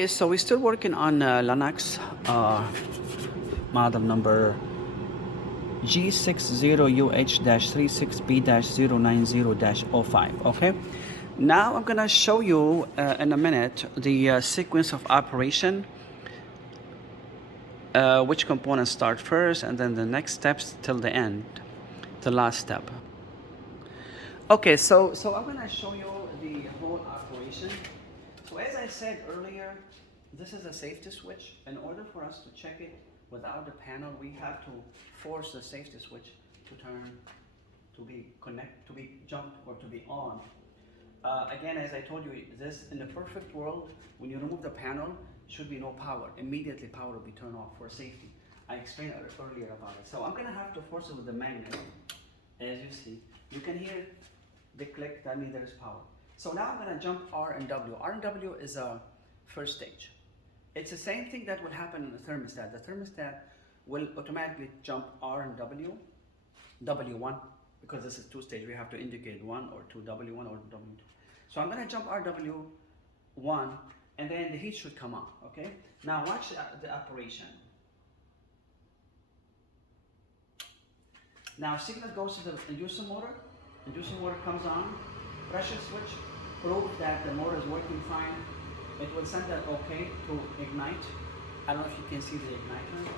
Okay, so we're still working on Lennox model number G60UH-36B-090-05. Okay, now I'm gonna show you in a minute the sequence of operation, which components start first, and then the next steps till the end, the last step. Okay, so I'm gonna show you the whole operation. So as I said earlier, this is a safety switch. In order for us to check it without the panel, we have to force the safety switch to turn, to be jumped, or to be on. Again, as I told you, this in the perfect world, when you remove the panel, should be no power. Immediately power will be turned off for safety. I explained earlier about it. So I'm gonna have to force it with the magnet. As you see, you can hear the click, that means there's power. So now I'm gonna jump R and W. R and W is a first stage. It's the same thing that will happen in the thermostat. The thermostat will automatically jump R and W, W1, because this is two stage, we have to indicate 1 or 2, W1 or W2. So I'm gonna jump R, W1, and then the heat should come on, okay? Now watch the operation. Now signal goes to the inducer motor. Inducer motor comes on. Pressure switch proves that the motor is working fine. It will send that OK to ignite. I don't know if you can see the igniter.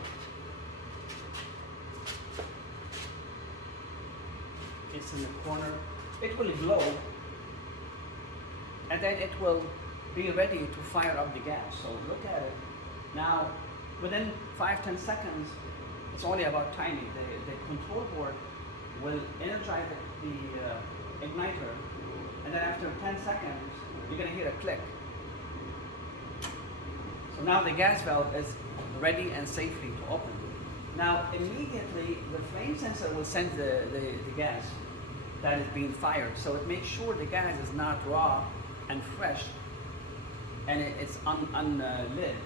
It's in the corner. It will glow, and then it will be ready to fire up the gas. So look at it. Now, within 5-10 seconds, it's only about timing. The control board will energize the igniter, and then after 10 seconds, you're going to hear a click. So now the gas valve is ready and safely to open. Now immediately the flame sensor will send the gas that is being fired. So it makes sure the gas is not raw and fresh, and it's unlit.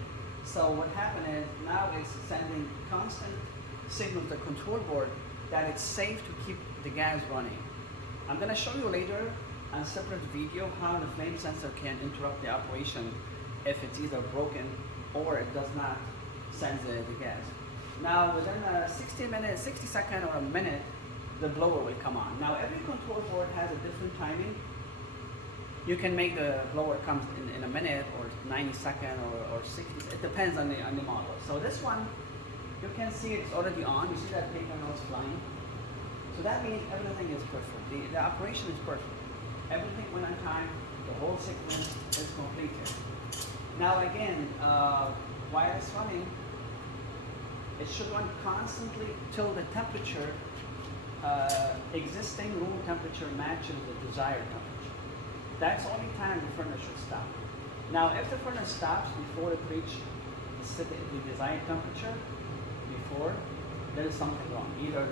So what happened is now it's sending constant signal to the control board that it's safe to keep the gas running. I'm going to show you later on a separate video how the flame sensor can interrupt the operation if it's either broken or it does not send the gas. Now within 60 seconds or a minute, the blower will come on. Now every control board has a different timing. You can make the blower come in a minute or 90 seconds or 60. It depends on the model. So this one, you can see it's already on. You see that paper now is flying. So that means everything is perfect. The operation is perfect. Everything went on time. The whole sequence is completed. Now again, while it's running, it should run constantly till the temperature, existing room temperature matches the desired temperature. That's the only time the furnace should stop. Now if the furnace stops before it reaches the desired temperature, there is something wrong. Either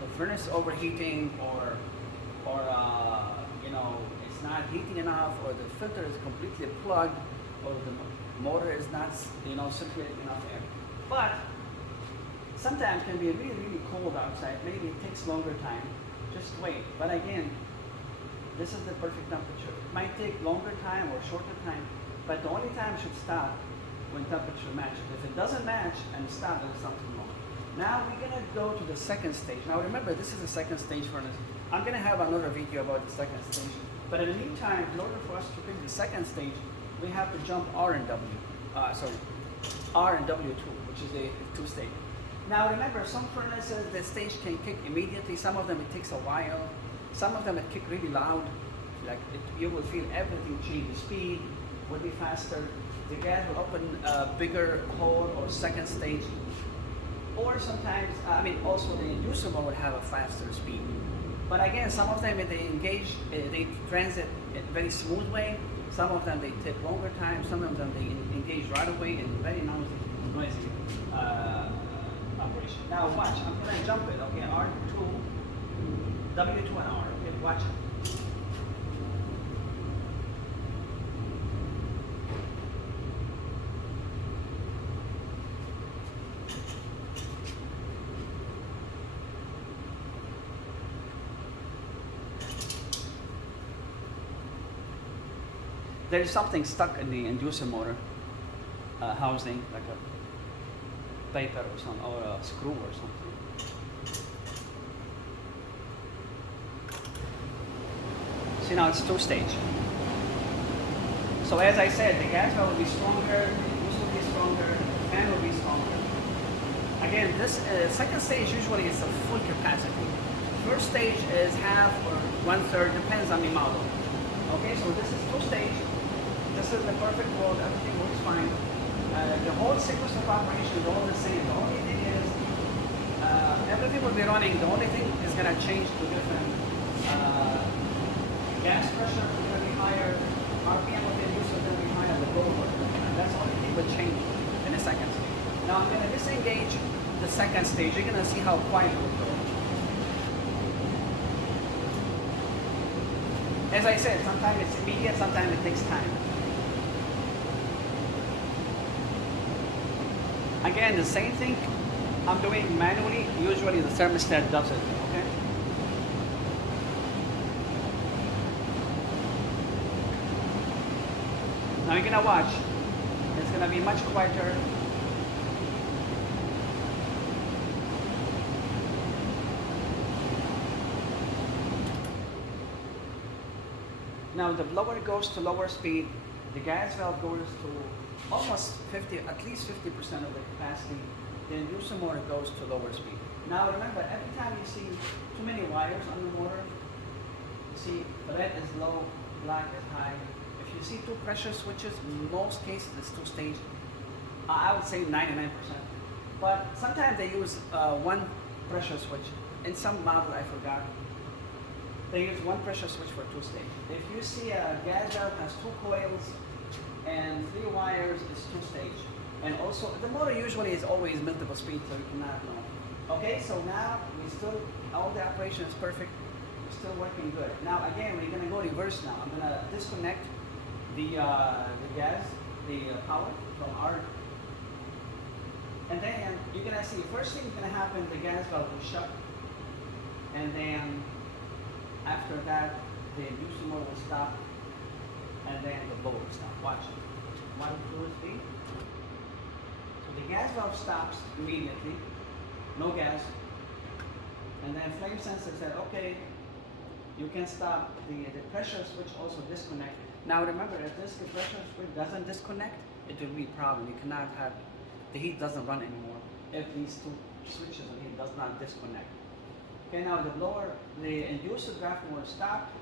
the furnace overheating, or it's not heating enough, or the filter is completely plugged, or the motor is not circulating enough air. But sometimes it can be really cold outside. Maybe it takes longer time. Just wait. But again, this is the perfect temperature. It might take longer time or shorter time, but the only time it should stop when temperature matches. If it doesn't match and stop, there's something wrong. Now we're gonna go to the second stage. Now remember, this is the second stage furnace. I'm gonna have another video about the second stage. But in the meantime, in order for us to pick the second stage, we have to jump R and W. R and W2, which is a two-stage. Now remember, some furnaces, the stage can kick immediately. Some of them it takes a while. Some of them it kick really loud. You will feel everything change. The speed will be faster. The gas will open a bigger hole or second stage. Or sometimes, also the inducer will have a faster speed. But again, some of them they transit in a very smooth way. Some of them they take longer time. Some of them they engage right away in very noisy operation. Now watch, I'm gonna jump it. Okay, R2, W2 and R. Okay, watch it. there's something stuck in the inducer motor housing, like a paper or something, or a screw or something. See, now it's two-stage. So as I said, the gas valve will be stronger, the inducer will be stronger, the fan will be stronger. Again, this second stage usually is a full capacity. First stage is half or 1/3, depends on the model. Okay, so this is two-stage. This is the perfect world, everything works fine. The whole sequence of operation is all the same. The only thing is, everything will be running. The only thing is going to change to different gas pressure is going to be higher, RPM of the inducer is going to be higher, the blower. That's the only thing will change in the second stage. Now I'm going to disengage the second stage. You're going to see how quiet it will go. As I said, sometimes it's immediate, sometimes it takes time. Again, the same thing I'm doing manually. Usually the thermostat does it, okay? Now you're gonna watch. It's gonna be much quieter. Now the blower goes to lower speed, the gas valve goes to almost 50, at least 50% of the capacity. The inducer motor goes to lower speed. Now remember, every time you see too many wires on the motor, you see red is low, black is high. If you see two pressure switches, in most cases it's two-stage. I would say 99%. But sometimes they use one pressure switch. In some model, I forgot, they use one pressure switch for two-stage. If you see a gas valve has two coils and 3 wires, it's two-stage. And also, the motor usually is always multiple speed, so you cannot know. Okay, so now we still, all the operation is perfect. We're still working good. Now again, we're gonna go reverse now. I'm gonna disconnect the gas, the power from our, and then you're gonna see, first thing is gonna happen, the gas valve will shut, and then after that, the inducer motor will stop, and then the blower will stop. Watch. 1, 2, 3. So the gas valve stops immediately, no gas, and then flame sensor said, okay, you can stop. The pressure switch also disconnect. Now remember, if this pressure switch doesn't disconnect, it will be a problem. You cannot have, the heat doesn't run anymore if these two switches on heat does not disconnect. Okay, now the blower, the inducer draft motor stopped.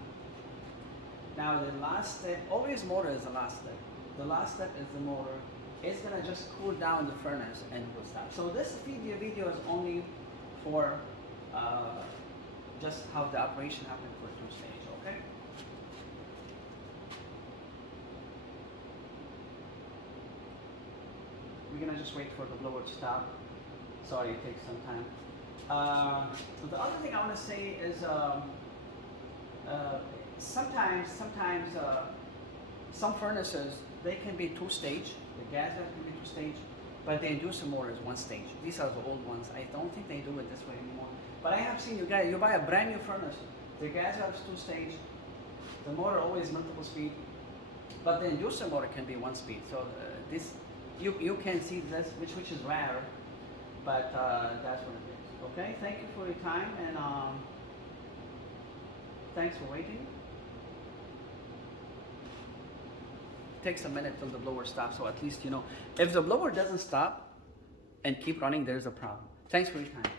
Now the last step, always motor is the last step. The last step is the motor. It's gonna just cool down the furnace and it will stop. So this video is only for just how the operation happened for two-stage, okay? We're gonna just wait for the blower to stop. Sorry, it takes some time. The other thing I want to say is sometimes some furnaces, they can be two-stage. The gas valve can be two-stage, but the inducer motor is one-stage. These are the old ones. I don't think they do it this way anymore. But I have seen you buy a brand new furnace. The gas valve is two-stage. The motor always multiple speed, but the inducer motor can be one speed. So this you can see this, which is rare, but that's what it is. Okay, thank you for your time, and thanks for waiting. It takes a minute till the blower stops, so at least you know. If the blower doesn't stop and keep running, there's a problem. Thanks for your time.